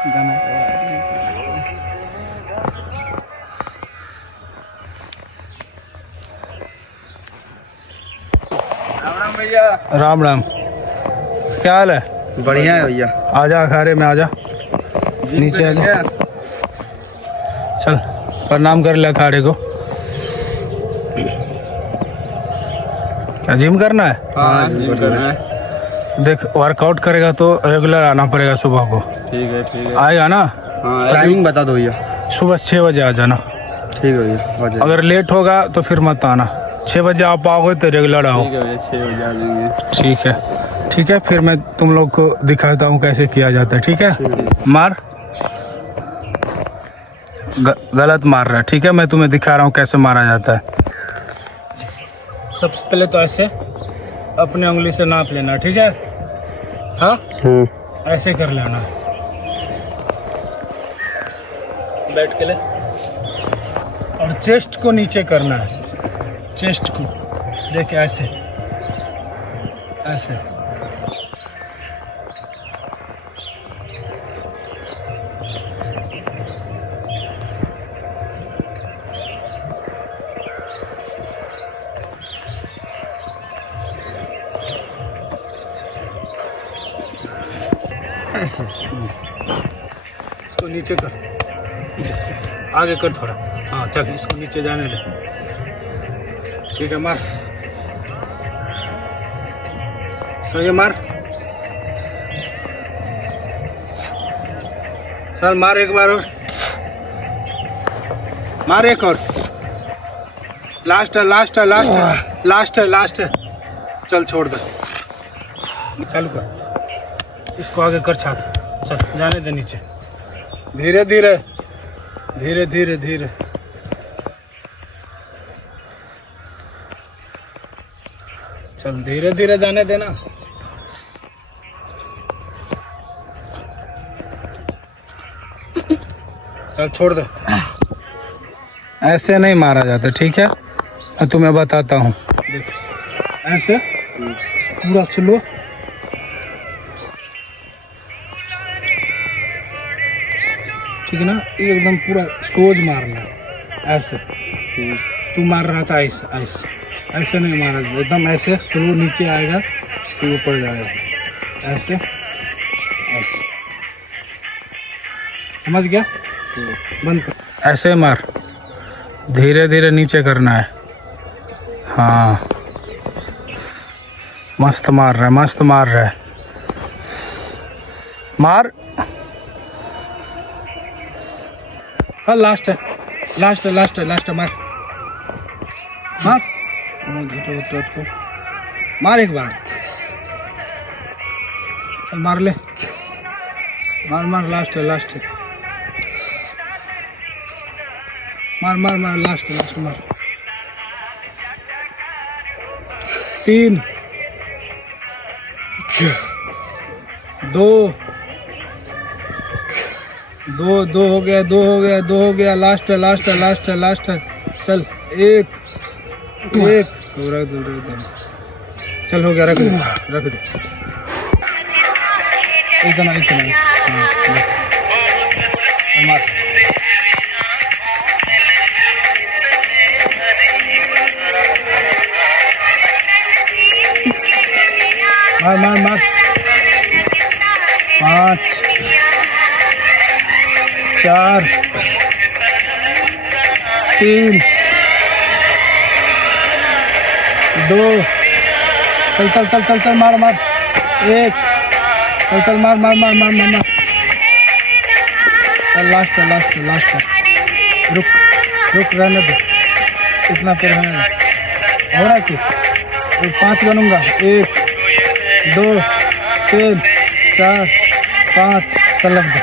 राम भैया। राम राम, क्या हाल है? बढ़िया है भैया। आजा अखाड़े में आजा, नीचे आजा। चल प्रणाम कर ले अखाड़े को। क्या जिम करना है? हाँ जिम करना है। देख वर्कआउट करेगा तो रेगुलर आना पड़ेगा सुबह को। ठीक है ठीक है। आएगा ना? हाँ टाइमिंग बता दो भैया। सुबह 6 बजे आ जाना। ठीक है भैया। अगर लेट होगा तो फिर मत आना। 6 बजे आप आओगे तो रेगुलर आओ। ठीक है भैया, 6 बजे आ जाएंगे। ठीक है ठीक है, फिर मैं तुम लोग को दिखाता हूँ कैसे किया जाता है। ठीक है, मार। गलत मार रहा है। ठीक है, मैं तुम्हें दिखा रहा हूँ कैसे मारा जाता है। सबसे पहले तो ऐसे अपने उंगली से नाप लेना। ठीक है, हाँ ऐसे कर लेना। बैठ के ले, और चेस्ट को नीचे करना है। चेस्ट को देख ऐसे ऐसे। इसको नीचे कर, आगे कर थोड़ा। हाँ चल, इसको नीचे जाने दे। ठीक है, मार। सही मार। चल मार एक बार और, मार एक और। लास्ट है लास्ट है लास्ट है लास्ट है लास्ट है। चल छोड़ दे, चालू कर। इसको आगे कर छाप। चल जाने दे नीचे। धीरे धीरे धीरे धीरे धीरे। चल धीरे धीरे जाने देना। चल छोड़ दे। ऐसे नहीं मारा जाता। ठीक है, मैं तुम्हें बताता हूँ। देखो ऐसे पूरा स्लो। ठीक है ना, एकदम पूरा सोज मारना। ऐसे तू मार रहा था, ऐसे ऐसे ऐसे नहीं मारा, एकदम ऐसे स्लो नीचे आएगा फिर ऊपर जाएगा। ऐसे ऐसे, समझ गया? बंद कर। ऐसे मार, धीरे धीरे नीचे करना है। हाँ मस्त मार रहा है, मस्त मार रहा है। मार। हाँ लास्ट है लास्ट है लास्ट है लास्ट है। मार मार मार एक बार। चल मार ले, मार मार। लास्ट है लास्ट है। मार मार मार, लास्ट है लास्ट है। मार। 3 2 2 हो गया, 2 हो गया, 2 हो गया। लास्ट है लास्ट है लास्ट है लास्ट है। चल 1 रख दो। चल हो गया, रख दो रख दो। इतना बस मार। मार मार मार। 5 4 3 2 चल चल चल चल चल। मार मार। 1 चल चल। मार मार मार मार मार। चल लास्ट है लास्ट है लास्ट है। रुक रुक, रहने दे, इतना पे रहने दे। हो रहा है कुछ? 5 गनूंगा। 1 2 3 4 5। चल लग दे।